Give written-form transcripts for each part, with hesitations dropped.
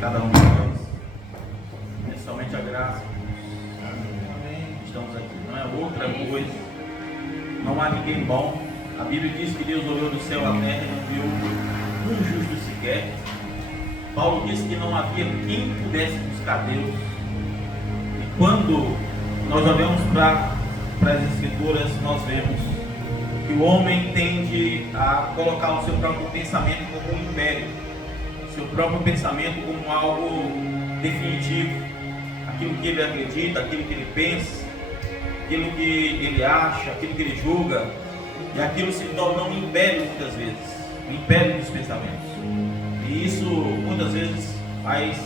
cada um de nós. É somente a graça. Amém. Estamos aqui. Não é outra coisa. Não há ninguém bom. A Bíblia diz que Deus olhou do céu à terra e não viu um justo sequer. Paulo disse que não havia quem pudesse buscar Deus. E quando nós olhamos para as Escrituras, nós vemos que o homem tende a colocar o seu próprio pensamento como um império, seu próprio pensamento como algo definitivo, aquilo que ele acredita, aquilo que ele pensa, aquilo que ele acha, aquilo que ele julga, e aquilo se torna um império muitas vezes, um império dos pensamentos. E isso muitas vezes traz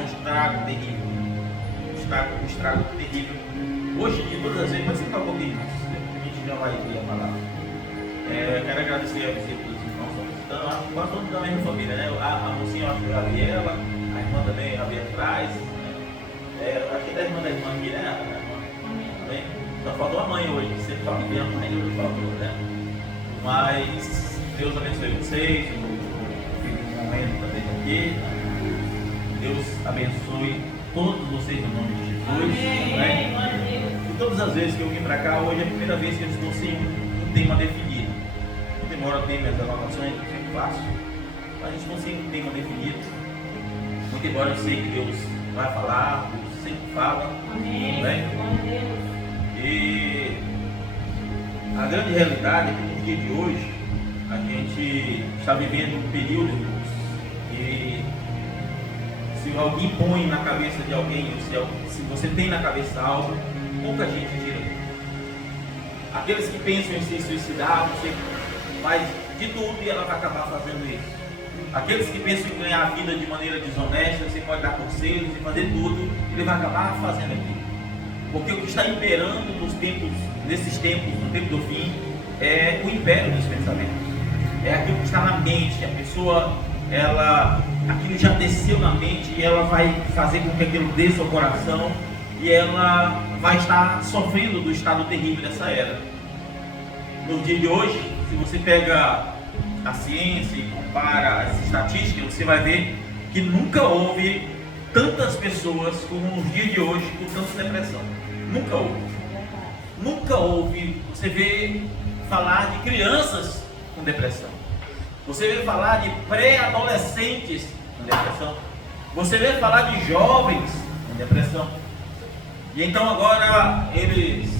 um estrago terrível, um estrago terrível. Hoje, de todas as vezes, pode sentar um pouquinho mais, a gente já vai falar. Quero agradecer a visita dos irmãos que estão visitando. Acho que quase todos da mesma família, né? A mocinha, acho que é a Gabriela, a irmã também, a Bia atrás. Acho que é a irmã aqui, né? Também. Só faltou a mãe hoje, você fala que a mãe hoje faltou, né? Mas Deus abençoe vocês, o filho do momento também aqui. Deus abençoe todos vocês no nome de Jesus. Né? E todas as vezes que eu vim para cá, hoje é a primeira vez que eu estou sem um tema definido. Muito embora eu tenha minhas anotações, eu sempre faço, mas a gente não tem um tema definido. Muito embora eu sei que Deus vai falar, Deus sempre fala. Amém. Né? E a grande realidade é que no dia de hoje a gente está vivendo um período, irmãos, que se alguém põe na cabeça de alguém, se você tem na cabeça algo, pouca gente tira. Aqueles que pensam em se suicidar, você faz de tudo e ela vai acabar fazendo isso. Aqueles que pensam em ganhar a vida de maneira desonesta, você pode dar conselhos e fazer tudo, ele vai acabar fazendo aquilo. Porque o que está imperando nesses tempos, no tempo do fim, é o império dos pensamentos. É aquilo que está na mente, a pessoa, aquilo já desceu na mente e ela vai fazer com que aquilo desça ao coração e ela vai estar sofrendo do estado terrível dessa era. No dia de hoje, se você pega a ciência e compara as estatísticas, você vai ver que nunca houve tantas pessoas como nos dias de hoje com tanta depressão. Nunca houve. Nunca houve. Você vê falar de crianças com depressão. Você vê falar de pré-adolescentes com depressão. Você vê falar de jovens com depressão. E então agora eles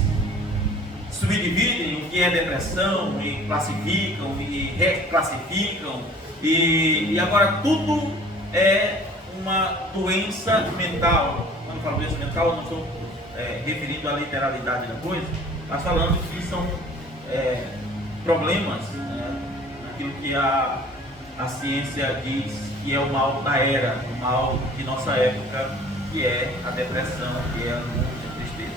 subdividem o que é depressão e classificam e reclassificam. E agora tudo é uma doença mental. Quando eu falo doença mental, eu não estou referindo à literalidade da coisa, mas falando que são problemas, né, naquilo que a ciência diz que é o mal da era, o mal de nossa época, que é a depressão, que é a angústia, a tristeza.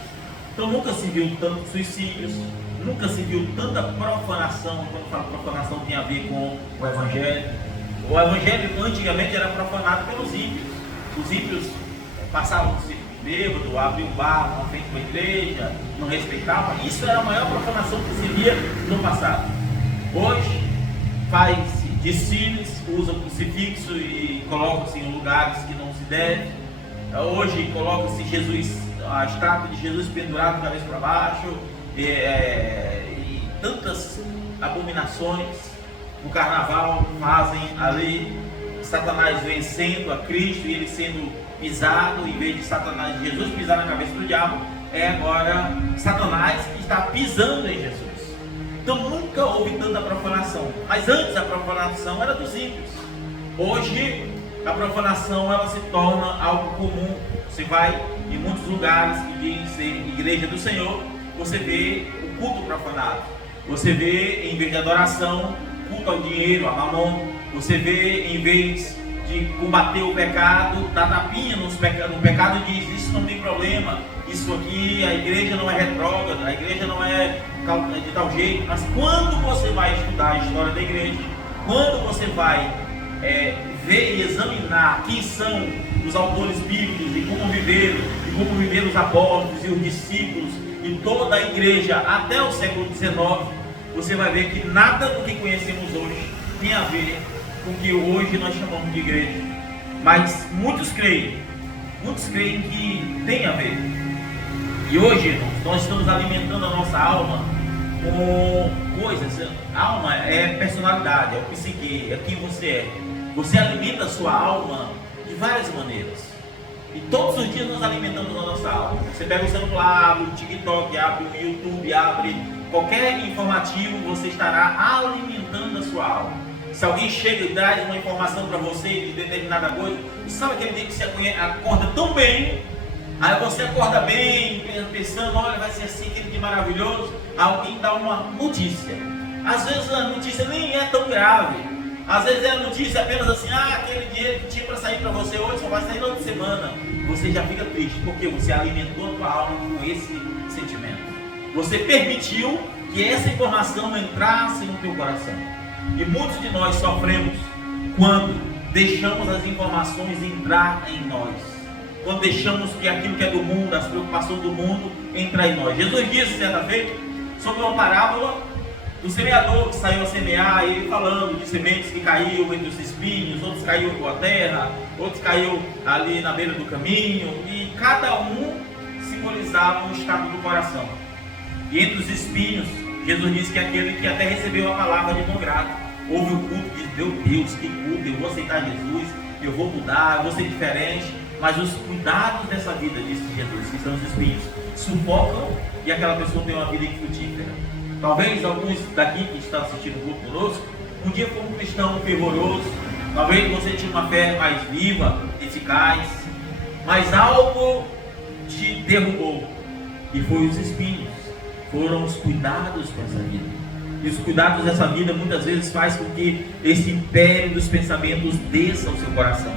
Então nunca se viu tantos suicídios, nunca se viu tanta profanação. Quando eu falo profanação tem a ver com o Evangelho. O Evangelho antigamente era profanado pelos ímpios. Os ímpios passavam por si bêbado, abriam bar na frente da igreja, não respeitavam. Isso era a maior profanação que se via no passado. Hoje faz-se desfiles, usam crucifixo e colocam-se em lugares que não se deve. Hoje coloca-se a estátua de Jesus pendurado de cabeça para baixo, e tantas abominações. No carnaval fazem ali Satanás vencendo a Cristo e ele sendo pisado, em vez de Jesus pisar na cabeça do diabo, é agora Satanás que está pisando em Jesus. Então nunca houve tanta profanação, mas antes a profanação era dos ímpios. Hoje a profanação ela se torna algo comum. Você vai em muitos lugares que diz ser igreja do Senhor, você vê o culto profanado. Você vê, em vez de adoração, culto ao dinheiro, a mamon. Você vê, em vez de combater o pecado, dá tapinha no pecado e diz: isso não tem problema, isso aqui, a igreja não é retrógrada, a igreja não é de tal jeito. Mas quando você vai estudar a história da igreja, quando você vai ver e examinar quem são os autores bíblicos e como viveram os apóstolos e os discípulos e toda a igreja até o século XIX, você vai ver que nada do que conhecemos hoje tem a ver com o que hoje nós chamamos de igreja. Mas muitos creem que tem a ver. E hoje, irmãos, nós estamos alimentando a nossa alma com coisas. Alma é personalidade, é o psique, é quem você é. Você alimenta a sua alma de várias maneiras. E todos os dias nós alimentamos a nossa alma. Você pega o celular, abre o TikTok, abre o YouTube, abre qualquer informativo, você estará alimentando a sua alma. Se alguém chega e traz uma informação para você de determinada coisa, sabe aquele dia que você acorda tão bem, aí você acorda bem, pensando, olha, vai ser assim, aquele dia maravilhoso, alguém dá uma notícia. Às vezes a notícia nem é tão grave, às vezes é a notícia apenas assim, aquele dinheiro que tinha para sair para você hoje só vai sair na outra semana. Você já fica triste, porque você alimentou a tua alma com esse sentimento. Você permitiu que essa informação entrasse no teu coração. E muitos de nós sofremos quando deixamos as informações entrar em nós. Quando deixamos que aquilo que é do mundo, as preocupações do mundo, entrar em nós. Jesus disse certa vez sobre uma parábola do semeador que saiu a semear, e ele falando de sementes que caíram entre os espinhos, outros caíram com a terra, outros caíram ali na beira do caminho, e cada um simbolizava um estado do coração. E entre os espinhos, Jesus disse que aquele que até recebeu a palavra de bom grado, houve o culto e disse, meu Deus, que culto, eu vou aceitar Jesus, eu vou mudar, eu vou ser diferente. Mas os cuidados dessa vida, disse Jesus, que são os espinhos, sufocam e aquela pessoa tem uma vida infrutífera. Talvez alguns daqui que estão assistindo o culto conosco, um dia foi um cristão fervoroso, talvez você tinha uma fé mais viva, eficaz, mas algo te derrubou, e foi os espinhos, foram os cuidados dessa vida. E os cuidados dessa vida muitas vezes faz com que esse império dos pensamentos desça ao seu coração.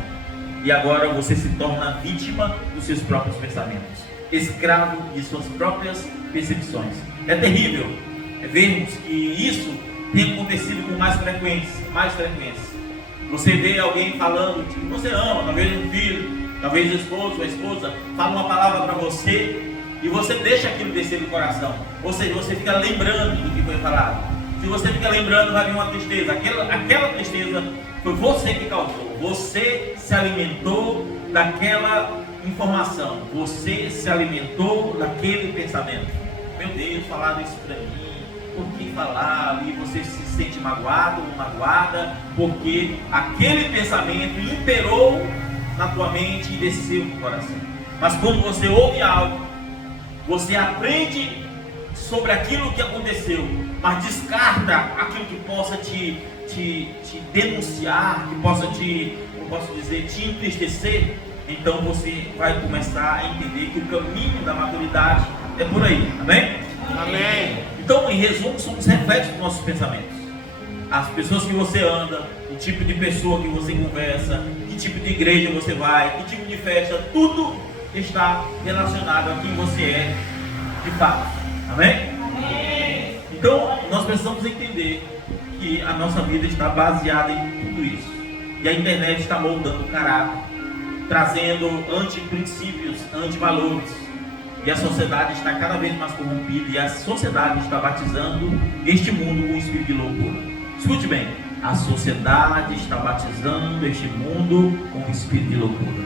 E agora você se torna vítima dos seus próprios pensamentos, escravo de suas próprias percepções. É terrível vermos que isso tem acontecido com mais frequência. Você vê alguém falando que você ama, talvez um filho, talvez o esposo ou a esposa, fala uma palavra para você e você deixa aquilo descer no coração. Ou seja, você fica lembrando do que foi falado. Se você fica lembrando, vai vir uma tristeza. Aquela tristeza foi você que causou. Você se alimentou daquela informação. Você se alimentou daquele pensamento. Meu Deus, falaram isso para mim. Por que falar? E você se sente magoado ou magoada, porque aquele pensamento imperou na tua mente e desceu no coração. Mas quando você ouve algo, você aprende sobre aquilo que aconteceu, mas descarta aquilo que possa te denunciar, que possa te entristecer. Então você vai começar a entender que o caminho da maturidade é por aí, amém? Amém. Então, em resumo, somos reflexos dos nossos pensamentos. As pessoas que você anda, o tipo de pessoa que você conversa, que tipo de igreja você vai, que tipo de festa, tudo está relacionado a quem você é de fato. Amém? Amém. Então, nós precisamos entender que a nossa vida está baseada em tudo isso. E a internet está moldando o caráter, trazendo anti-princípios, anti-valores. E a sociedade está cada vez mais corrompida, e a sociedade está batizando este mundo com o espírito de loucura. Escute bem, a sociedade está batizando este mundo com o espírito de loucura.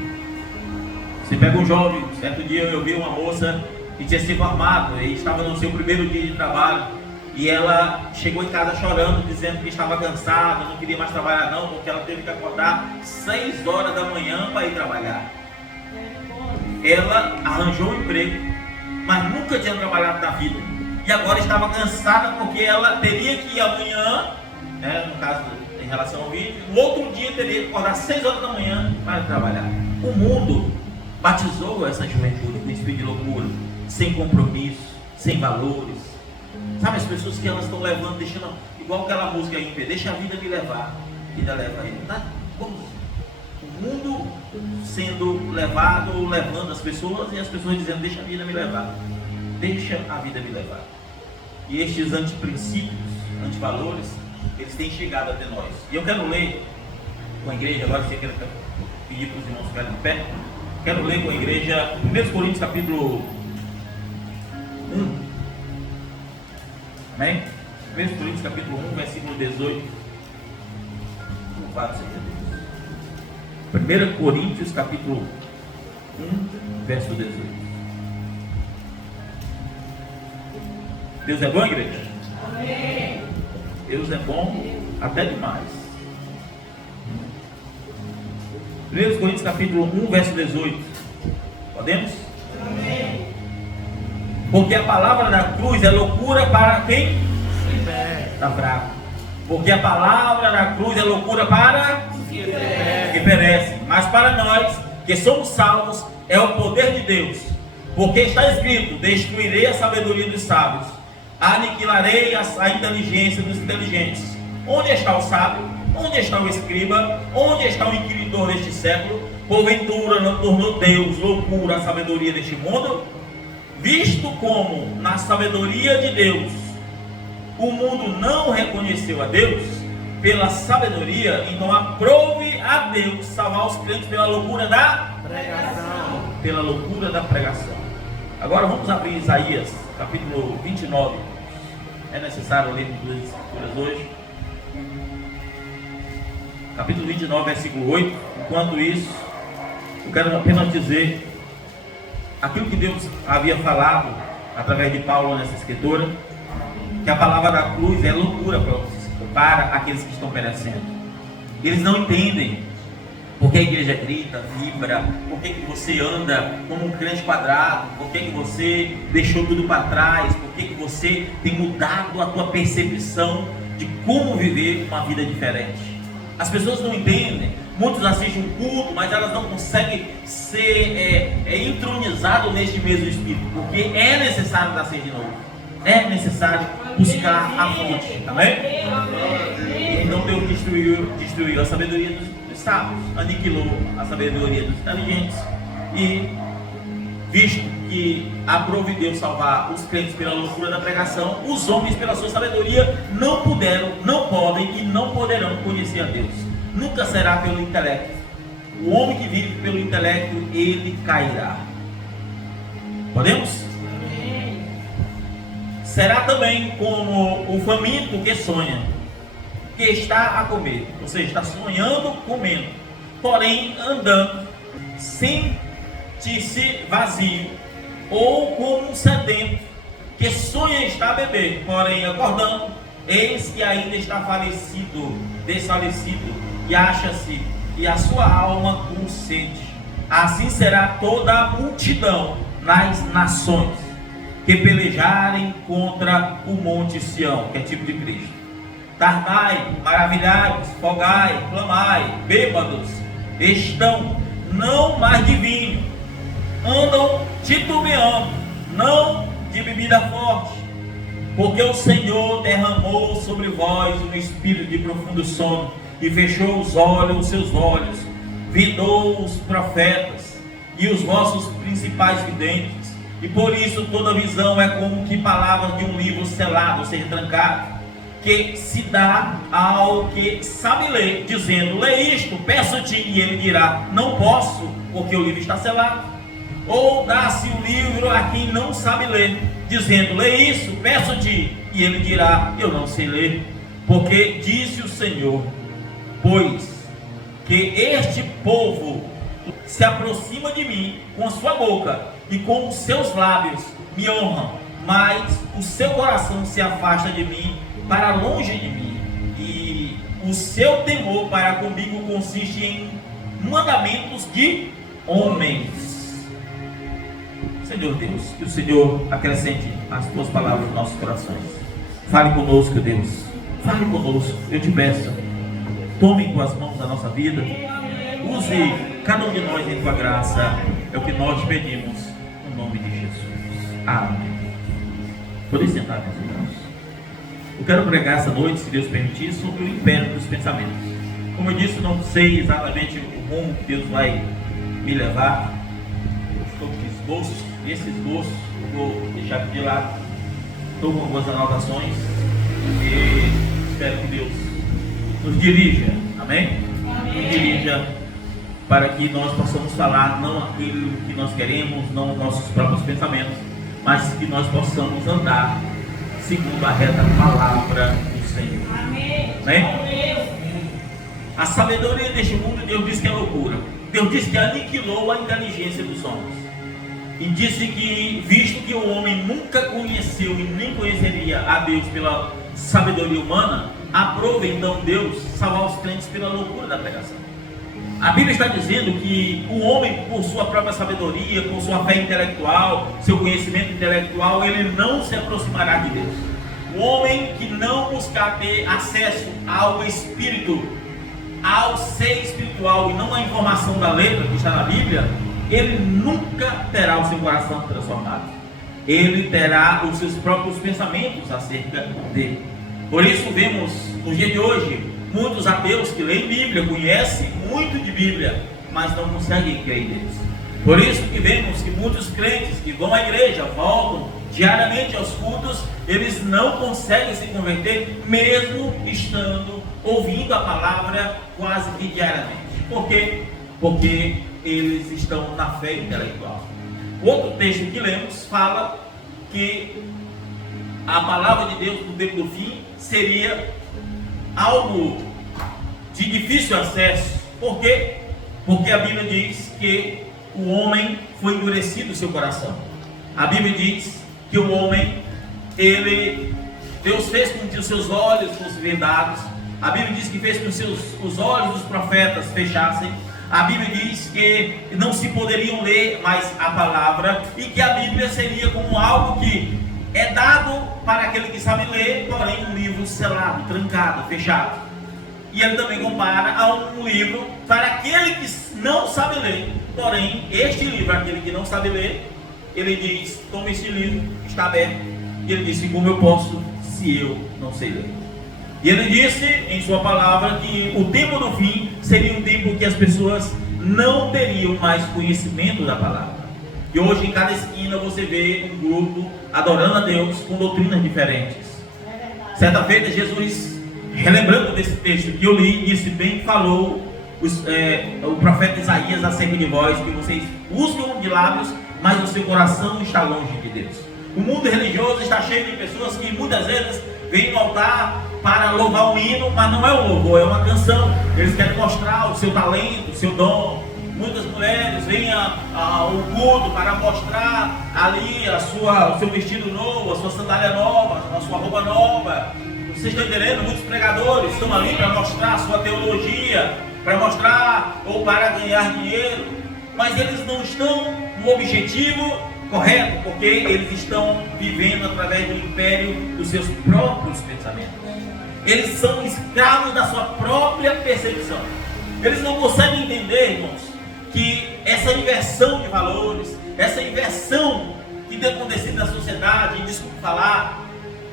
Você pega um jovem, certo dia eu vi uma moça que tinha se formado e estava no seu primeiro dia de trabalho, e ela chegou em casa chorando, dizendo que estava cansada, não queria mais trabalhar não, porque ela teve que acordar 6 horas da manhã para ir trabalhar. Ela arranjou um emprego, mas nunca tinha trabalhado na vida, e agora estava cansada porque ela teria que ir amanhã, no caso em relação ao vídeo, no outro dia teria que acordar 6 horas da manhã para trabalhar. O mundo batizou essa juventude com espírito de loucura, sem compromisso, sem valores. Sabe, as pessoas que elas estão levando, deixando, igual aquela música aí, deixa a vida me levar, a vida leva ele. Tá? O mundo sendo levado ou levando as pessoas, e as pessoas dizendo, deixa a vida me levar, deixa a vida me levar. E estes antiprincípios, antivalores, eles têm chegado até nós. E eu quero ler com a igreja, agora você quer pedir para os irmãos ficarem de pé, quero ler com a igreja 1 Coríntios capítulo 1. Amém? 1 Coríntios capítulo 1, versículo 18. Louvado seja Deus. 1 Coríntios capítulo 1, verso 18. Deus é bom, igreja? Amém. Deus é bom até demais. 1 Coríntios capítulo 1, verso 18. Podemos? Amém. Porque a palavra da cruz é loucura para quem está fraco. Porque a palavra da cruz é loucura para que perece. Mas para nós que somos salvos é o poder de Deus. Porque está escrito: destruirei a sabedoria dos sábios, aniquilarei a inteligência dos inteligentes. Onde está o sábio? Onde está o escriba? Onde está o inquiridor deste século? Porventura não tornou Deus loucura a sabedoria deste mundo? Visto como na sabedoria de Deus o mundo não reconheceu a Deus pela sabedoria, então aprove a Deus salvar os crentes pela loucura da pregação. Pela loucura da pregação. Agora vamos abrir Isaías capítulo 29. É necessário ler duas escrituras hoje. Capítulo 29, versículo 8. Enquanto isso, eu quero apenas dizer aquilo que Deus havia falado através de Paulo nessa escritura, que a palavra da cruz é loucura para aqueles que estão perecendo. Eles não entendem porque a igreja grita, vibra, por que você anda como um crente quadrado, por que você deixou tudo para trás, por que você tem mudado a tua percepção de como viver uma vida diferente. As pessoas não entendem. Muitos assistem o culto, mas elas não conseguem ser entronizadas neste mesmo espírito, porque é necessário nascer de novo, é necessário buscar a fonte, amém? Então Deus destruiu a sabedoria dos sábios, aniquilou a sabedoria dos inteligentes, e visto que aprove Deus salvar os crentes pela loucura da pregação, os homens pela sua sabedoria não puderam, não podem e não poderão conhecer a Deus. Nunca será pelo intelecto. O homem que vive pelo intelecto, ele cairá. Podemos? Amém. Será também como o faminto que sonha, que está a comer, ou seja, está sonhando comendo, porém andando, sente-se vazio, ou como um sedento que sonha estar a beber, porém acordando, eis que ainda está desfalecido, e acha-se, e a sua alma com sede. Assim será toda a multidão nas nações que pelejarem contra o monte Sião, que é tipo de Cristo. Tardai, maravilhai-vos, folgai, clamai, bêbados estão, não mais de vinho, andam titubeando, não de bebida forte, porque o Senhor derramou sobre vós um espírito de profundo sono, e fechou os seus olhos, vidou os profetas e os vossos principais videntes, e por isso toda visão é como que palavras de um livro selado, ou seja, trancado, que se dá ao que sabe ler, dizendo: lê isto, peço-te, e ele dirá: não posso, porque o livro está selado. Ou dá-se o livro a quem não sabe ler, dizendo: lê isso, peço-te, e ele dirá: eu não sei ler, porque disse o Senhor: pois que este povo se aproxima de mim com a sua boca e com os seus lábios me honram, mas o seu coração se afasta de mim, para longe de mim, e o seu temor para comigo consiste em mandamentos de homens. Senhor Deus, que o Senhor acrescente as tuas palavras nos nossos corações. Fale conosco, Deus, fale conosco, eu te peço. Tome em tuas mãos a nossa vida, use cada um de nós em tua graça, é o que nós pedimos, no nome de Jesus. Amém. Podem sentar, meus irmãos. Eu quero pregar essa noite, se Deus permitir, sobre o império dos pensamentos. Como eu disse, não sei exatamente o rumo que Deus vai me levar. Eu estou com esboços, e esse esboço eu vou deixar aqui de lado. Estou com algumas anotações e espero que Deus nos dirija, amém? Nos dirija para que nós possamos falar não aquilo que nós queremos, não os nossos próprios pensamentos, mas que nós possamos andar segundo a reta palavra do Senhor. Amém? A sabedoria deste mundo, Deus diz que é loucura. Deus disse que aniquilou a inteligência dos homens. E disse que, visto que o homem nunca conheceu e nem conheceria a Deus pela sabedoria humana, aprove então Deus salvar os crentes pela loucura da pregação. A Bíblia está dizendo que o homem, por sua própria sabedoria, por sua fé intelectual, seu conhecimento intelectual, ele não se aproximará de Deus. O homem que não buscar ter acesso ao Espírito, ao ser espiritual e não à informação da letra que está na Bíblia, ele nunca terá o seu coração transformado. Ele terá os seus próprios pensamentos acerca dele. Por isso vemos no dia de hoje muitos ateus que leem Bíblia, conhecem muito de Bíblia, mas não conseguem crer em Deus. Por isso que vemos que muitos crentes que vão à igreja, voltam diariamente aos cultos, eles não conseguem se converter, mesmo estando ouvindo a palavra quase que diariamente. Por quê? Porque eles estão na fé intelectual. Outro texto que lemos fala que a palavra de Deus no tempo do fim seria algo de difícil acesso. Por quê? Porque a Bíblia diz que o homem foi endurecido o seu coração. A Bíblia diz que o homem, Deus fez com que os seus olhos fossem vendados. A Bíblia diz que fez com que os olhos dos profetas fechassem. A Bíblia diz que não se poderiam ler mais a palavra e que a Bíblia seria como algo que é dado para aquele que sabe ler, porém um livro selado, trancado, fechado. E ele também compara a um livro para aquele que não sabe ler, porém este livro, aquele que não sabe ler, ele diz: toma este livro, está aberto. E ele disse: como eu posso se eu não sei ler? E ele disse em sua palavra que o tempo do fim seria um tempo que as pessoas não teriam mais conhecimento da palavra. E hoje em cada esquina você vê um grupo adorando a Deus com doutrinas diferentes. Certa feita Jesus, relembrando desse texto que eu li, disse: bem falou o profeta Isaías acerca de vós, que vocês buscam de lábios, mas o seu coração está longe de Deus. O mundo religioso está cheio de pessoas que muitas vezes vêm no altar para louvar um hino, mas não é um louvor, é uma canção. Eles querem mostrar o seu talento, o seu dom. Muitas mulheres vêm ao culto para mostrar ali o seu vestido novo, a sua sandália nova, a sua roupa nova. Vocês estão entendendo? Muitos pregadores estão ali para mostrar a sua teologia, para mostrar ou para ganhar dinheiro, mas eles não estão no objetivo correto, porque eles estão vivendo através do império dos seus próprios pensamentos. Eles são escravos da sua própria percepção. Eles não conseguem entender, irmãos, que essa inversão de valores, essa inversão que tem acontecido na sociedade, desculpe falar,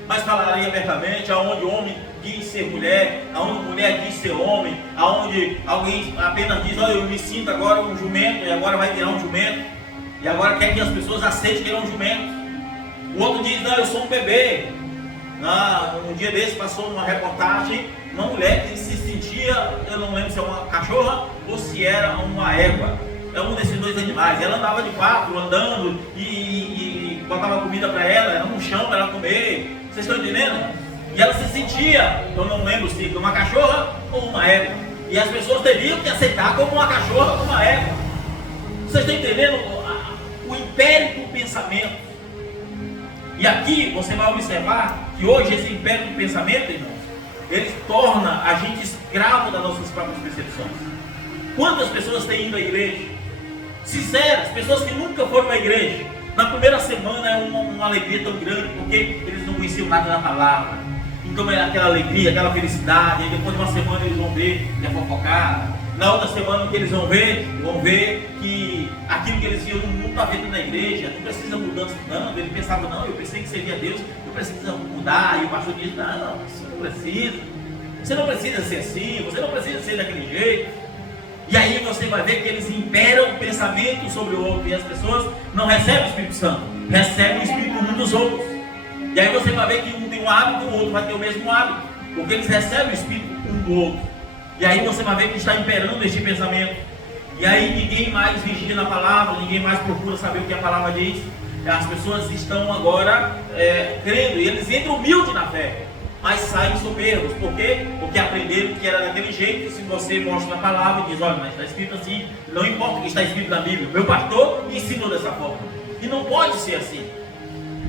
mas falarei abertamente, aonde o homem diz ser mulher, aonde a mulher diz ser homem, aonde alguém apenas diz: olha, eu me sinto agora um jumento, e agora vai virar um jumento, e agora quer que as pessoas aceitem que ele é um jumento. O outro diz: não, eu sou um bebê. Um dia desse passou numa reportagem uma mulher que se sentia, eu não lembro se é uma cachorra ou se era uma égua, é um desses dois animais. Ela andava de quatro, andando, e botava comida para ela no chão para ela comer. Vocês estão entendendo? E ela se sentia, eu não lembro se uma cachorra ou uma égua, e as pessoas teriam que aceitar como uma cachorra ou uma égua. Vocês estão entendendo o império do pensamento? E aqui você vai observar que hoje esse império do pensamento, irmãos, ele torna a gente escravo das nossas próprias percepções. Quantas pessoas têm ido à igreja? Sinceras, pessoas que nunca foram à igreja. Na primeira semana é uma alegria tão grande, porque eles não conheciam nada da palavra. Então é aquela alegria, aquela felicidade. E depois de uma semana eles vão ver que é fofocada. Na outra semana que eles vão ver que aquilo que eles viam não está vendo na igreja, não precisa mudança. Não, ele pensava: não, eu pensei que seria Deus, eu preciso mudar. E o pastor diz: não, você não precisa. Você não precisa ser assim, você não precisa ser daquele jeito. E aí você vai ver que eles imperam o pensamento sobre o outro, e as pessoas não recebem o Espírito Santo, recebem o Espírito um dos outros. E aí você vai ver que um tem um hábito, o outro vai ter o mesmo hábito, porque eles recebem o Espírito um do outro. E aí você vai ver que está imperando este pensamento. E aí ninguém mais vigia na palavra, ninguém mais procura saber o que a palavra diz. As pessoas estão agora crendo, e eles entram humildes na fé. mas saem soberbos. Por quê? Porque aprenderam que era daquele jeito. E se você mostra a palavra e diz, olha, mas está escrito assim, não importa o que está escrito na Bíblia, meu pastor ensinou dessa forma. E não pode ser assim.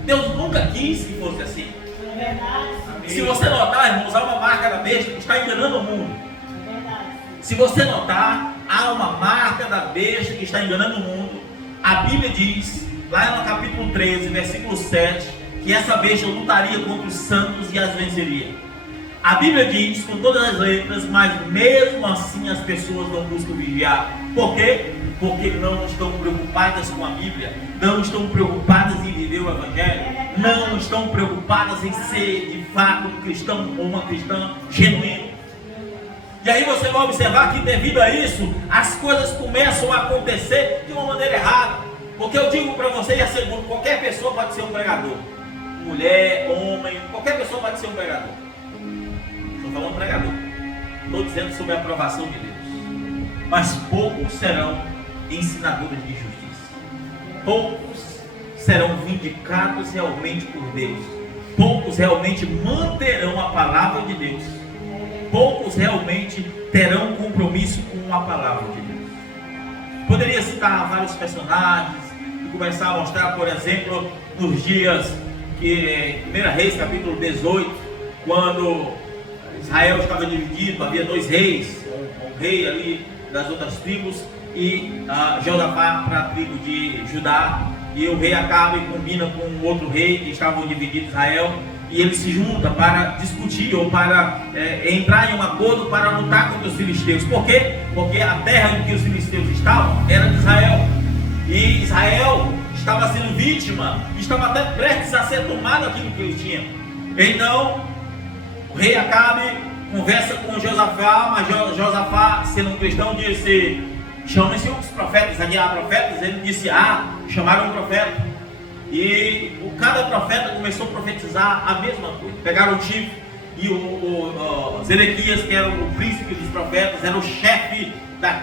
Deus nunca quis que fosse assim. É verdade. Se você notar, irmãos, há uma marca da besta que está enganando o mundo. É verdade. Se você notar, há uma marca da besta que está enganando o mundo. A Bíblia diz, lá no capítulo 13, versículo 7, que essa besta lutaria contra os santos e as venceria. A Bíblia diz, com todas as letras, mas mesmo assim as pessoas não buscam vigiar. Por quê? Porque não estão preocupadas com a Bíblia, não estão preocupadas em viver o Evangelho, não estão preocupadas em ser de fato um cristão ou uma cristã genuína. E aí você vai observar que devido a isso, as coisas começam a acontecer de uma maneira errada. Porque eu digo para você e asseguro, qualquer pessoa pode ser um pregador. Mulher, homem, qualquer pessoa pode ser um pregador. Estou falando pregador. Estou dizendo sobre a aprovação de Deus. Mas poucos serão ensinadores de justiça. Poucos serão vindicados realmente por Deus. Poucos realmente manterão a palavra de Deus. Poucos realmente terão compromisso com a palavra de Deus. Poderia citar vários personagens e começar a mostrar, por exemplo, nos dias que 1 Reis, capítulo 18, quando Israel estava dividido, havia dois reis, um rei ali das outras tribos e Josafá para a tribo de Judá, e o rei Acabe combina com outro rei que estavam divididos Israel, e ele se junta para discutir ou para entrar em um acordo para lutar contra os filisteus. Por quê? Porque a terra em que os filisteus estavam era de Israel, e Israel estava sendo vítima, estava até prestes a ser tomado aquilo que eles tinham. Então o rei Acabe conversa com Josafá, mas Josafá, sendo um cristão, disse: chamem-se os profetas. Aqui há profetas. Ele disse: chamaram um profeta. E cada profeta começou a profetizar a mesma coisa. Pegaram o chifre e o Zedequias, que era o príncipe dos profetas, era o chefe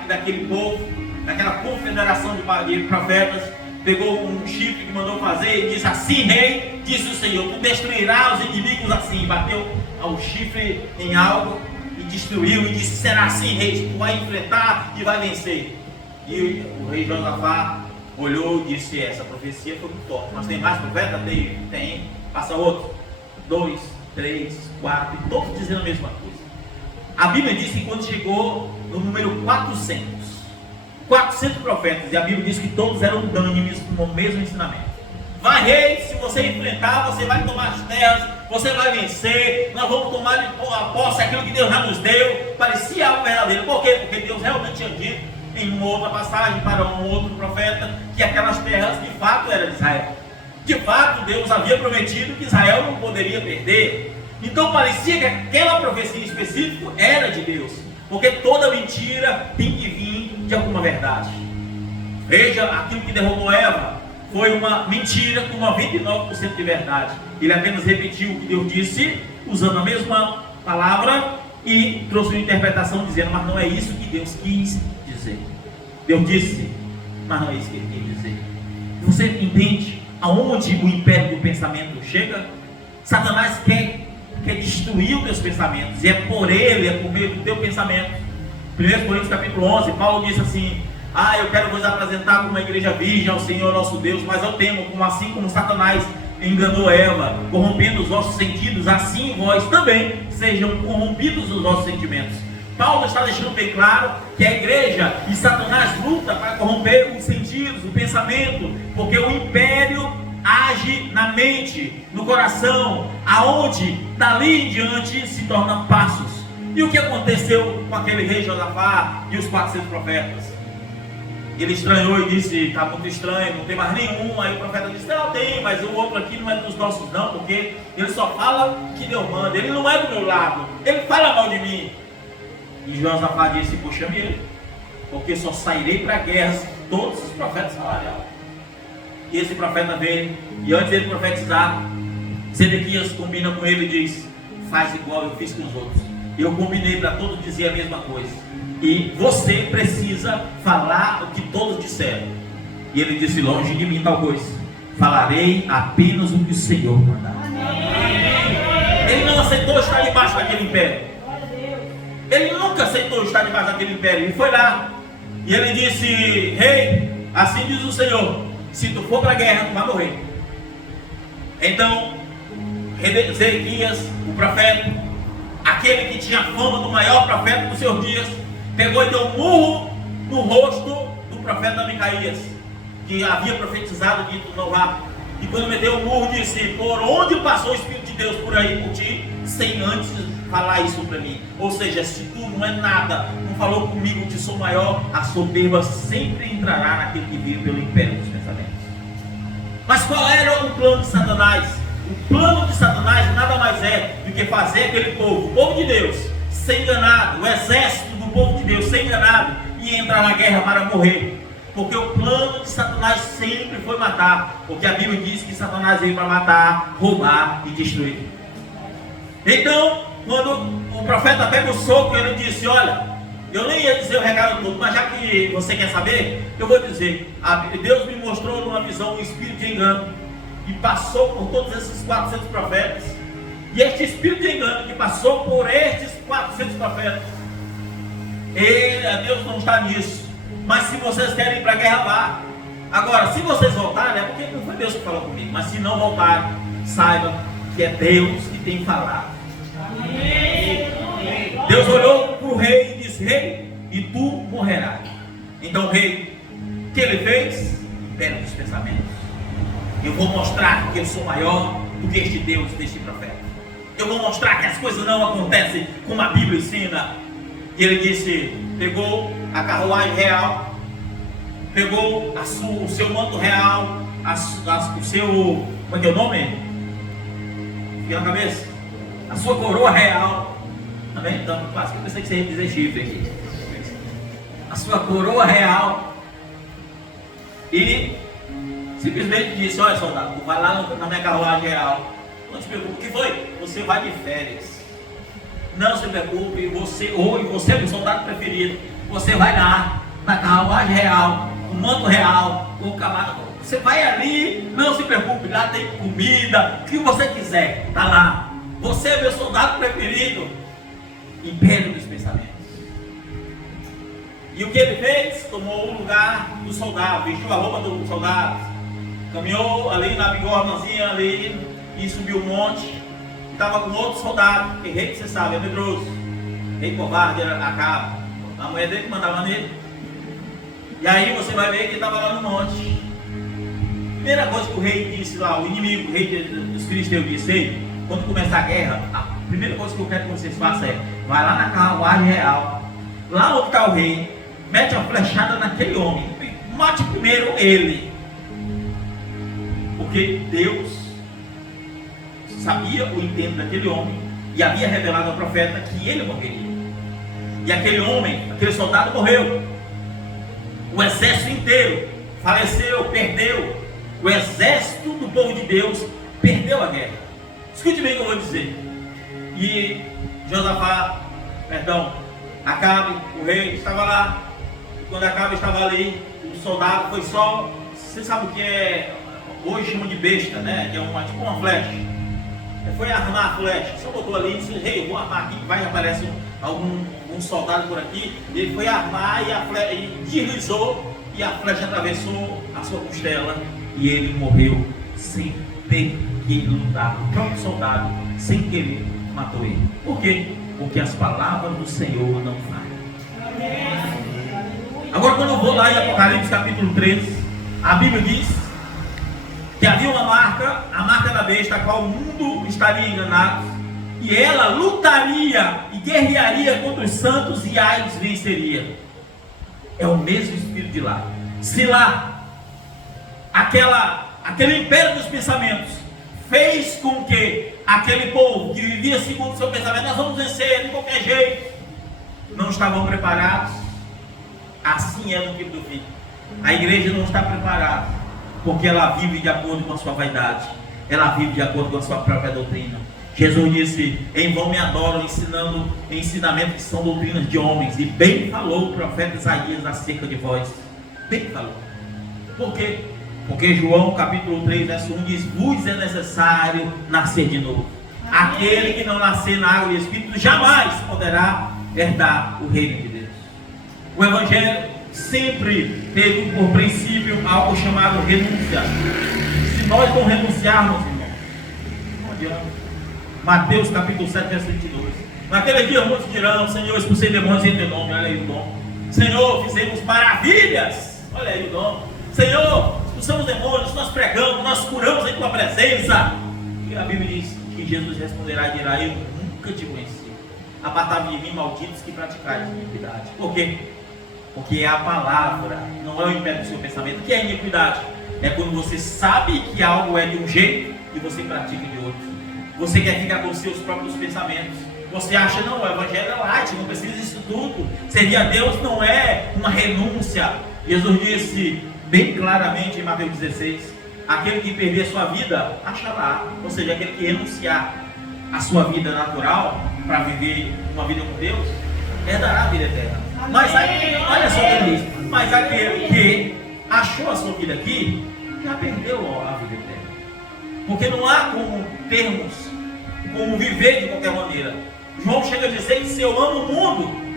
daquele povo, daquela confederação de profetas, pegou um chifre que mandou fazer e disse: assim, rei, disse o Senhor, tu destruirás os inimigos assim. Bateu o chifre em algo e destruiu e disse: será assim, rei, tu vai enfrentar e vai vencer. E o rei Josafá olhou e disse: essa profecia foi muito forte, mas tem mais profeta? Tem. Passa outro, 2, 3, 4, e todos dizendo a mesma coisa. A Bíblia diz que quando chegou no número 400 profetas, e a Bíblia diz que todos eram unânimes no mesmo ensinamento. Vai, rei, se você enfrentar, você vai tomar as terras, você vai vencer, nós vamos tomar a posse aquilo que Deus já nos deu. Parecia algo verdadeiro. Por quê? Porque Deus realmente tinha dito em uma outra passagem para um outro profeta que aquelas terras de fato eram de Israel. De fato, Deus havia prometido que Israel não poderia perder. Então parecia que aquela profecia específica era de Deus, porque toda mentira tem que vir de alguma verdade. Veja, aquilo que derrubou Eva foi uma mentira com 99% de verdade. Ele apenas repetiu o que Deus disse, usando a mesma palavra, e trouxe uma interpretação dizendo: mas não é isso que Deus quis dizer. Deus disse, mas não é isso que ele quis dizer. Você entende aonde o império do pensamento chega? Satanás quer destruir os teus pensamentos, e é por meio do teu pensamento. 1 Coríntios capítulo 11, Paulo disse assim: eu quero vos apresentar como uma igreja virgem ao Senhor nosso Deus, mas eu temo, assim como Satanás enganou Eva, corrompendo os vossos sentidos, assim vós também sejam corrompidos os vossos sentimentos. Paulo está deixando bem claro que a igreja e Satanás luta para corromper os sentidos, o pensamento, porque o império age na mente, no coração, aonde dali em diante se tornam passos. E o que aconteceu com aquele rei Josafá e os 400 profetas? Ele estranhou e disse: está muito estranho, não tem mais nenhum. Aí o profeta disse: não, tem, mas o outro aqui não é dos nossos não, porque ele só fala o que Deus manda, ele não é do meu lado, ele fala mal de mim. E Josafá disse: pô, chame ele, porque só sairei para a guerra se todos os profetas falarem algo. E esse profeta veio, e antes dele profetizar, Zedequias combina com ele e diz: faz igual eu fiz com os outros. Eu combinei para todos dizer a mesma coisa, e você precisa falar o que todos disseram. E ele disse: longe de mim tal coisa, falarei apenas o que o Senhor mandar. Ele não aceitou estar debaixo daquele império. Ele nunca aceitou estar debaixo daquele império. Ele foi lá e ele disse: rei, assim diz o Senhor, se tu for para a guerra, tu vai morrer. Então Ezequias, o profeta, aquele que tinha fama do maior profeta dos seus dias, pegou e deu um murro no rosto do profeta Micaías, que havia profetizado, dito não vá. E quando me deu um murro, disse: por onde passou o Espírito de Deus por aí por ti, sem antes falar isso para mim. Ou seja, se tu não é nada, não falou comigo que sou maior, a soberba sempre entrará naquele que vive pelo império dos pensamentos. Mas qual era o plano de Satanás? O plano de Satanás nada mais é do que fazer aquele povo, o povo de Deus, ser enganado, o exército do povo de Deus ser enganado e entrar na guerra para morrer. Porque o plano de Satanás sempre foi matar. Porque a Bíblia diz que Satanás veio para matar, roubar e destruir. Então, quando o profeta pega o soco, ele disse: olha, eu nem ia dizer o recado todo, mas já que você quer saber, eu vou dizer. Deus me mostrou numa visão um espírito de engano, e passou por todos esses 400 profetas. E este espírito de engano que passou por estes 400 profetas, Deus não está nisso. Mas se vocês querem ir para a guerra, vá. Agora, se vocês voltarem, é porque não foi Deus que falou comigo. Mas se não voltarem, saibam que é Deus que tem falado. Deus olhou para o rei e disse: rei, e tu morrerás. Então o rei, o que ele fez? Império dos pensamentos. Eu vou mostrar que eu sou maior do que este Deus, deste profeta. Eu vou mostrar que as coisas não acontecem como a Bíblia ensina. E ele disse, pegou a carruagem real, pegou o seu manto real, o seu, como é que é o nome? Fica na cabeça? A sua coroa real. Também, então, quase que eu pensei que você ia dizer chifre aqui. A sua coroa real. E simplesmente disse: olha, soldado, vai lá na minha carruagem real. Não se preocupe, o que foi? Você vai de férias. Não se preocupe, você é o soldado preferido. Você vai lá na carruagem real, o manto real, o cavalo. Você vai ali, não se preocupe, lá tem comida, o que você quiser, está lá. Você é meu soldado preferido. Império dos pensamentos. E o que ele fez? Tomou o lugar do soldado, vestiu a roupa do soldado, caminhou ali na bigornazinha ali e subiu um monte. Estava com outro soldado, porque rei, você sabe, é medroso. Rei covarde, acaba. A mulher dele que mandava nele. E aí você vai ver que ele estava lá no monte. Primeira coisa que o rei disse lá, o inimigo, o rei dos filisteus disse: ei, quando começar a guerra, a primeira coisa que eu quero que vocês façam é: vai lá na carruagem real, lá onde está o rei, mete uma flechada naquele homem, mate primeiro ele. Porque Deus sabia o intento daquele homem e havia revelado ao profeta que ele morreria. E aquele homem, aquele soldado morreu. O exército inteiro faleceu, perdeu. O exército do povo de Deus perdeu a guerra. Escute bem o que eu vou dizer. E Acabe, o rei, estava lá. E quando Acabe estava ali, o soldado foi só, você sabe o que é, hoje chamam de besta, né? Que é tipo uma flecha. Ele foi armar a flecha, só botou ali e disse: rei, vou armar aqui, vai aparecer um soldado por aqui. Ele foi armar e a flecha deslizou e a flecha atravessou a sua costela e ele morreu sem ter que lutar. O próprio soldado, sem querer, matou ele. Por quê? Porque as palavras do Senhor não falham. Agora, quando eu vou lá em Apocalipse capítulo 13, a Bíblia diz que havia uma marca, a marca da besta, a qual o mundo estaria enganado, e ela lutaria e guerrearia contra os santos e Aires venceria. É o mesmo espírito de lá. Se lá aquele império dos pensamentos fez com que aquele povo que vivia segundo o seu pensamento, nós vamos vencer de qualquer jeito, não estavam preparados, assim é no tempo do fim. A igreja não está preparada, porque ela vive de acordo com a sua vaidade, ela vive de acordo com a sua própria doutrina. Jesus disse: em vão me adoram, ensinando ensinamentos que são doutrinas de homens. E bem falou o profeta Isaías acerca de vós. Bem falou. Por quê? Porque João capítulo 3 verso 1 diz: vos é necessário nascer de novo. Aquele que não nascer na água e espírito jamais poderá herdar o reino de Deus. O Evangelho sempre teve por princípio algo chamado renúncia. Se nós não renunciarmos, irmãos, não adianta. Mateus capítulo 7, verso 22. Naquele dia muitos dirão: Senhor, expulsei demônios em teu nome. Olha aí o dom. Senhor, fizemos maravilhas. Olha aí o dom. Senhor, expulsamos demônios, nós pregamos, nós curamos em tua presença. E a Bíblia diz que Jesus responderá e dirá: eu nunca te conheci. Apartai-vos de mim, malditos, que praticais iniquidade. Por quê? Porque é a palavra, não é o império do seu pensamento. O que é iniquidade? É quando você sabe que algo é de um jeito e você pratica de outro. Você quer ficar com os seus próprios pensamentos. Você acha: não, o Evangelho é light, não precisa disso tudo. Servir a Deus não é uma renúncia. Jesus disse bem claramente em Mateus 16: aquele que perder a sua vida, achará. Ou seja, aquele que renunciar a sua vida natural para viver uma vida com Deus, herdará a vida eterna. Mas olha só o que diz: mas aquele que achou a sua vida aqui, já perdeu a vida eterna. Porque não há como viver de qualquer maneira. João chega a dizer que se eu amo o mundo,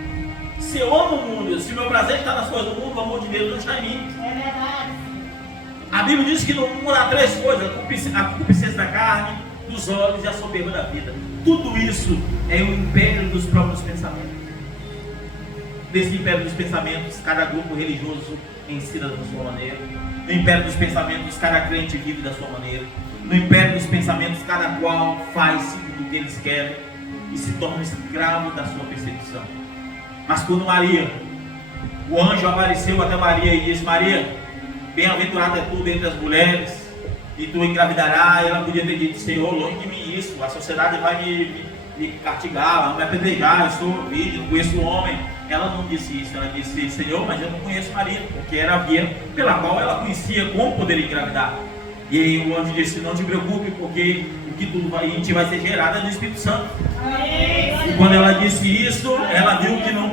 se o meu prazer está nas coisas do mundo, o amor de Deus não está em mim. É verdade. A Bíblia diz que no mundo há três coisas: a concupiscência da carne, dos olhos e a soberba da vida. Tudo isso é o império dos próprios pensamentos. Desse império dos pensamentos, cada grupo religioso ensina da sua maneira. No império dos pensamentos, cada crente vive da sua maneira. No império dos pensamentos, cada qual faz segundo o que eles querem e se torna escravo da sua percepção. Mas quando o anjo apareceu até Maria e disse: Maria, bem-aventurada é tu dentre as mulheres, e tu engravidarás. Ela podia ter dito: Senhor, longe de mim isso, a sociedade vai me castigar, vai me apedrejar, eu sou virgem, não conheço o homem. Ela não disse isso, ela disse: Senhor, mas eu não conheço marido, porque era a via pela qual ela conhecia como poder engravidar. E aí o anjo disse: não te preocupe, porque o que tu vai em ti vai ser gerado é do Espírito Santo. E quando ela disse isso, ela viu que não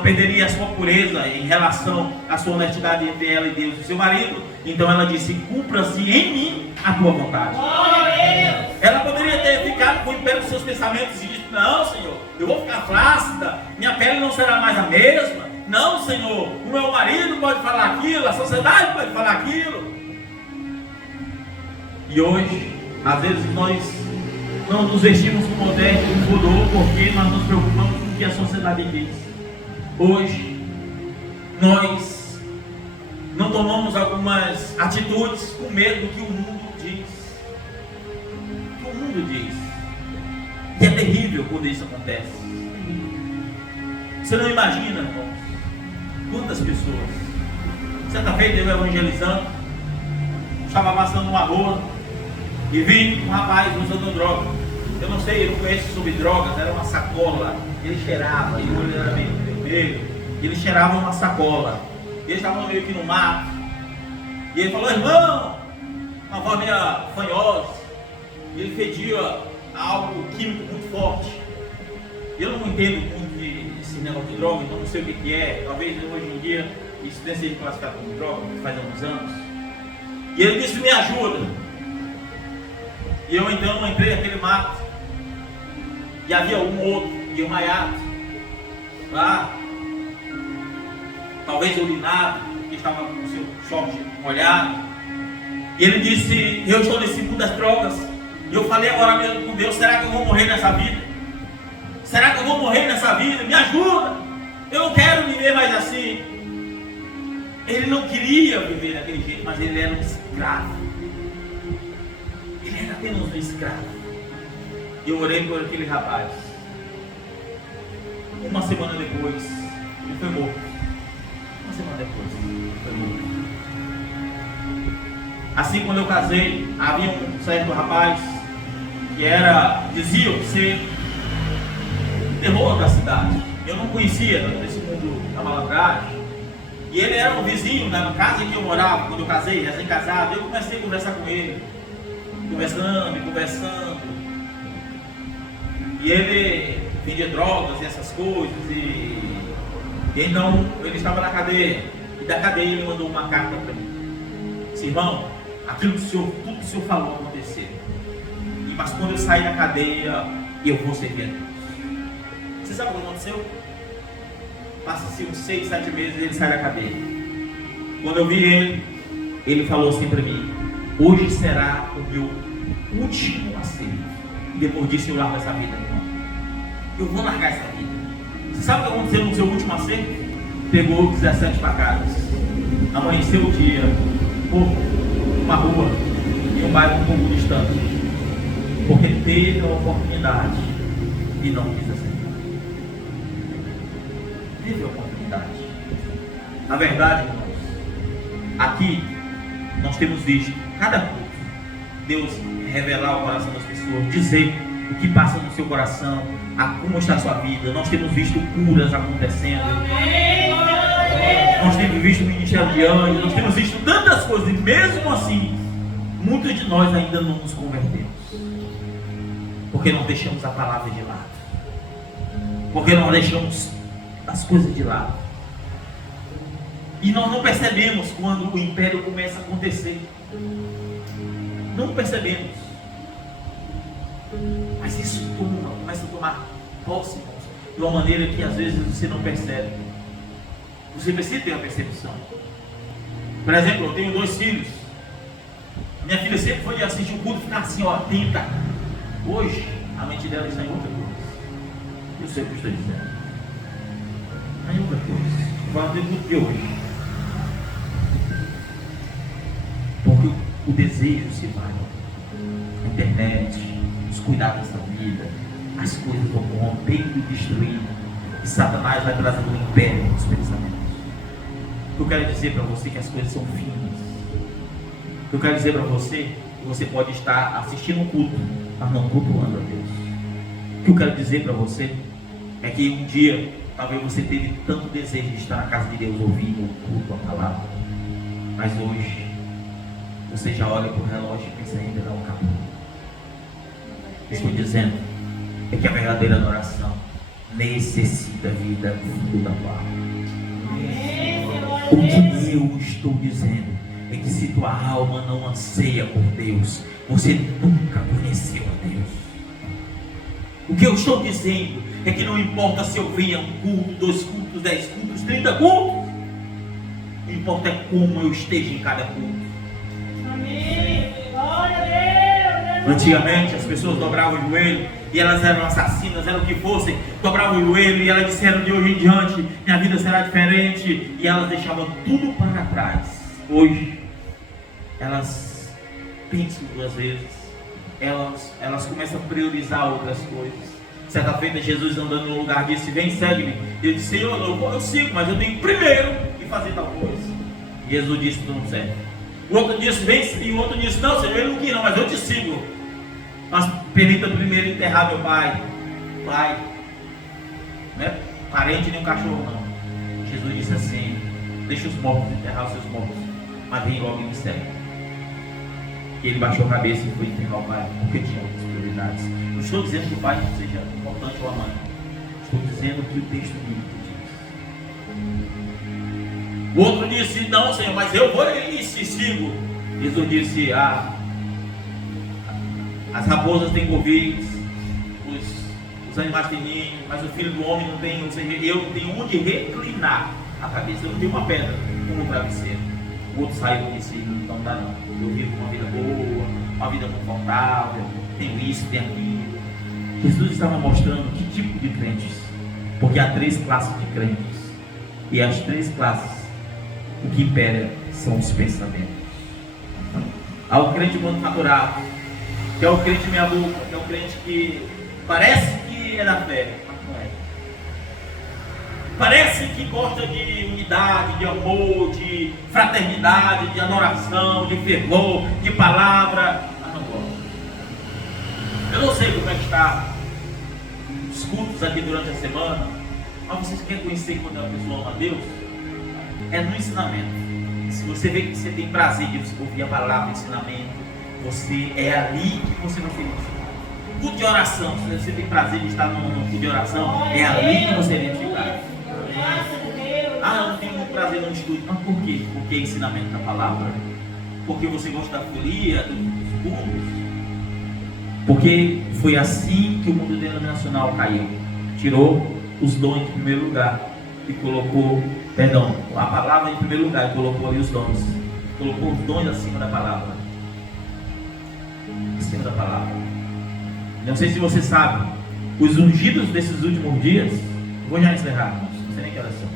perderia a sua pureza em relação à sua honestidade entre ela e Deus e seu marido. Então ela disse: cumpra-se em mim a tua vontade. Ela poderia ter ficado com o império dos seus pensamentos e dito: não, Senhor, eu vou ficar flácida, minha pele não será mais a mesma. Não, Senhor, o meu marido pode falar aquilo, a sociedade pode falar aquilo. E hoje, às vezes nós não nos vestimos com modéstia e com pudor, porque nós nos preocupamos com o que a sociedade diz. Hoje, nós não tomamos algumas atitudes com medo do que o mundo diz. O que o mundo diz. E é terrível quando isso acontece. Você não imagina, irmãos, quantas pessoas. Certa vez eu evangelizando, estava passando uma rua e vi um rapaz usando droga. Eu não sei, eu não conheço sobre drogas, era uma sacola. Ele cheirava, e o olho era meio vermelho. Ele cheirava uma sacola. Ele estava meio que no mato. E ele falou: irmão, uma voz meio fanhosa. E ele fedia algo químico muito forte. Eu não entendo muito desse negócio de droga, então não sei o que é. Talvez hoje em dia isso tenha sido classificado como droga, faz alguns anos. E ele disse: me ajuda. E eu então entrei naquele mato. E havia um outro, e um maiato lá, talvez urinado, que estava com o seu short molhado. E ele disse: eu estou nesse mundo das drogas. E eu falei agora mesmo com Deus: será que eu vou morrer nessa vida? Será que eu vou morrer nessa vida? Me ajuda! Eu não quero viver mais assim. Ele não queria viver daquele jeito, mas ele era um escravo. Ele era apenas um escravo. E eu orei por aquele rapaz. Uma semana depois, ele foi morto. Uma semana depois, ele foi morto. Assim, quando eu casei, havia um certo rapaz que dizia ser o terror da cidade. Eu não conhecia nesse mundo da malandragem. E ele era um vizinho da casa em que eu morava quando eu casei, recém-casado. Eu comecei a conversar com ele. Conversando. E ele vendia drogas e essas coisas. E então ele estava na cadeia. E da cadeia ele mandou uma carta para mim. Disse: irmão, tudo que o senhor falou aconteceu. E mas quando eu sair da cadeia, eu vou servir a Deus. Você sabe o que aconteceu? Passa-se uns 6, 7 meses e ele sai da cadeia. Quando eu vi ele falou assim para mim: hoje será o meu último acerto. E depois disso eu largo essa vida, irmão. Eu vou largar essa vida. Você sabe o que aconteceu no seu último acerto? Pegou 17 facadas. Amanheceu o dia, uma rua, em um bairro um pouco distante. Porque teve a oportunidade e não quis aceitar. Teve a oportunidade. Na verdade, irmãos, aqui nós temos visto cada culto Deus revelar o coração das pessoas, dizer o que passa no seu coração, como está a sua vida. Nós temos visto curas acontecendo. Nós temos visto o ministério de anjos, nós temos visto tantas coisas, e mesmo assim, muitos de nós ainda não nos convertemos. Porque não deixamos a palavra de lado. Porque não deixamos as coisas de lado. E nós não percebemos quando o império começa a acontecer. Não percebemos. Mas isso começa a tomar posse, de uma maneira que às vezes você não percebe. Você precisa ter uma percepção. Por exemplo, eu tenho 2 filhos. Minha filha sempre foi de assistir o culto e ficar assim, ó, atenta. Hoje, a mente dela está em outra coisa. Eu sei o que estou dizendo. Está em outra coisa. Vou falar do culto de hoje. Porque o desejo se vai. A internet, os cuidados da vida, as coisas vão corrompendo e destruindo. E Satanás vai trazendo um império nos pensamentos. O que eu quero dizer para você é que as coisas são finas. O que eu quero dizer para você é que você pode estar assistindo um culto, mas não cultuando a Deus. O que eu quero dizer para você é que um dia, talvez você teve tanto desejo de estar na casa de Deus, ouvindo o culto, a palavra, mas hoje você já olha para o relógio e pensa: ainda não acabou. Estou dizendo é que a verdadeira adoração necessita vida fundo da palavra. O que eu estou dizendo é que se tua alma não anseia por Deus, você nunca conheceu a Deus. O que eu estou dizendo é que não importa se eu venha um culto, 2 cultos, 10 cultos, 30 cultos. O que importa é como eu esteja em cada culto. Amém. Glória a Deus. Antigamente as pessoas dobravam o joelho e elas eram assassinas, eram o que fossem, dobravam o joelho e elas disseram: de hoje em diante minha vida será diferente, e elas deixavam tudo para trás. Hoje elas pensam 2 vezes, elas começam a priorizar outras coisas. Certa feita Jesus andando no lugar disse: vem, segue-me. Ele disse: Senhor, eu sigo, mas eu tenho primeiro que fazer tal coisa. Jesus disse: tu não serve. O outro disse: vem, e o outro disse: não, Senhor, ele não quis não, mas eu te sigo. Mas permita primeiro enterrar meu pai. Pai, não é parente nem um cachorro não. Jesus disse assim: deixa os mortos enterrar os seus mortos, mas vem logo e me segue. E ele baixou a cabeça e foi enterrar o pai, porque tinha outras prioridades. Não estou dizendo que o pai não seja importante ou a mãe. Estou dizendo o que o texto bíblico diz. O outro disse: não, Senhor, mas eu vou e sigo. Jesus disse: as raposas têm covis, os animais têm ninho, mas o filho do homem não tem, ou seja, eu tenho onde reclinar a cabeça, eu não tenho uma pedra como travesseiro. O outro saiu e disse: não dá não, eu vivo uma vida boa, uma vida confortável, tenho isso, tenho aquilo. Jesus estava mostrando que tipo de crentes, porque há 3 classes de crentes, e as 3 classes, o que impera são os pensamentos. Há o crente manufaturado, que é o crente meia boca, que é o crente que parece que é da fé, mas não é. Parece que gosta de unidade, de amor, de fraternidade, de adoração, de fervor, de palavra, mas não gosta. Eu não sei como é que está os cultos aqui durante a semana, mas vocês querem conhecer quando a pessoa ama a Deus? É no ensinamento. Se você vê que você tem prazer de ouvir a palavra, o ensinamento, é ali que você vai ser edificado. Culto de oração, se você tem prazer de estar no culto de oração, é ali que você é edificado. Eu não tenho muito prazer no estudo. Mas por quê? Porque é ensinamento da palavra? Porque você gosta da folia, dos cultos? Porque foi assim que o mundo denominacional caiu. Tirou os dons em primeiro lugar e colocou, perdão, a palavra em primeiro lugar e colocou ali os dons. Colocou os dons acima da palavra. Acima da palavra. Não sei se você sabe, os ungidos desses últimos dias, vou já encerrar, não sei nem que horas são.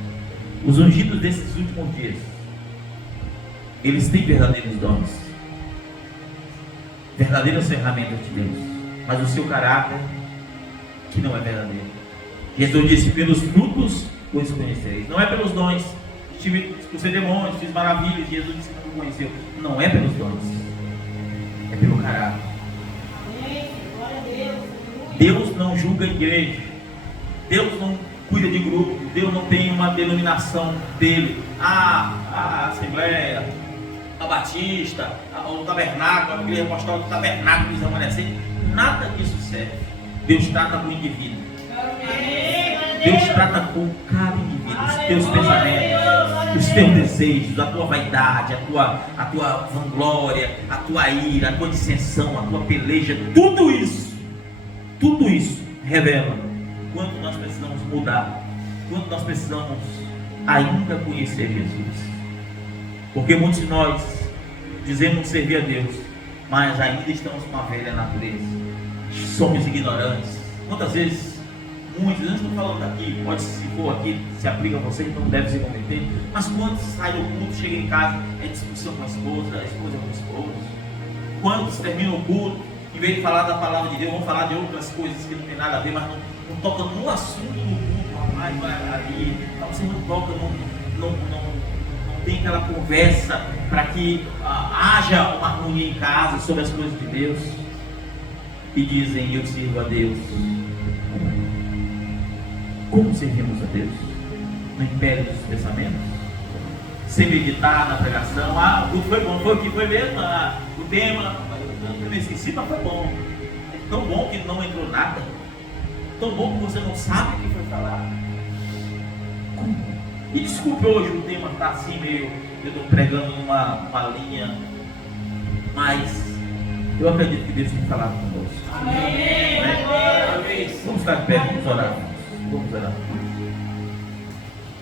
Os ungidos desses últimos dias, eles têm verdadeiros dons, verdadeiras ferramentas de Deus, mas o seu caráter que não é verdadeiro. Jesus disse: pelos frutos os conhecereis. Não é pelos dons. Expulsei demônios, fiz maravilhas. Jesus disse que não conheceu. Não é pelos dons, é pelo caráter. Deus não julga a igreja. Deus não cuida de grupo. Deus não tem uma denominação dele. A Assembleia, a Batista, o Tabernáculo, a Igreja Apostólica do Tabernáculo dos Amanhecer. Nada disso serve. Deus trata com o indivíduo. Deus trata com cada indivíduo. Os teus pensamentos, os teus desejos, a tua vaidade, a tua vanglória, a tua ira, a tua dissensão, a tua peleja. Tudo isso revela quanto nós precisamos mudar, quanto nós precisamos ainda conhecer Jesus. Porque muitos de nós dizemos servir a Deus, mas ainda estamos com a velha natureza. Somos ignorantes. Quantas vezes, muitos, eu não estou falando aqui, pode, se for aqui, se aplica a você, então não deve se cometer, mas quantos saem do culto, chegam em casa, é discussão com a esposa com o esposo. Quantos terminam o culto, em vez de falar da palavra de Deus, vão falar de outras coisas que não tem nada a ver, mas não tocam no assunto do culto, rapaz, vai ali, você não toca, não tem aquela conversa para que haja uma harmonia em casa sobre as coisas de Deus. E dizem: eu sirvo a Deus. Como servimos a Deus? No império dos pensamentos? Sem meditar na pregação. O culto foi bom, foi o que foi mesmo, o tema, eu me esqueci, mas foi bom. É tão bom que não entrou nada. Tão bom que você não sabe o que foi falado. Como? E desculpe, hoje o tema está assim meio, eu estou pregando uma linha, mas eu acredito que Deus tem falado conosco. Amém. Amém. Vamos ficar de pé, vamos orar. Vamos orar.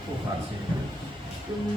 Louvado seja Deus.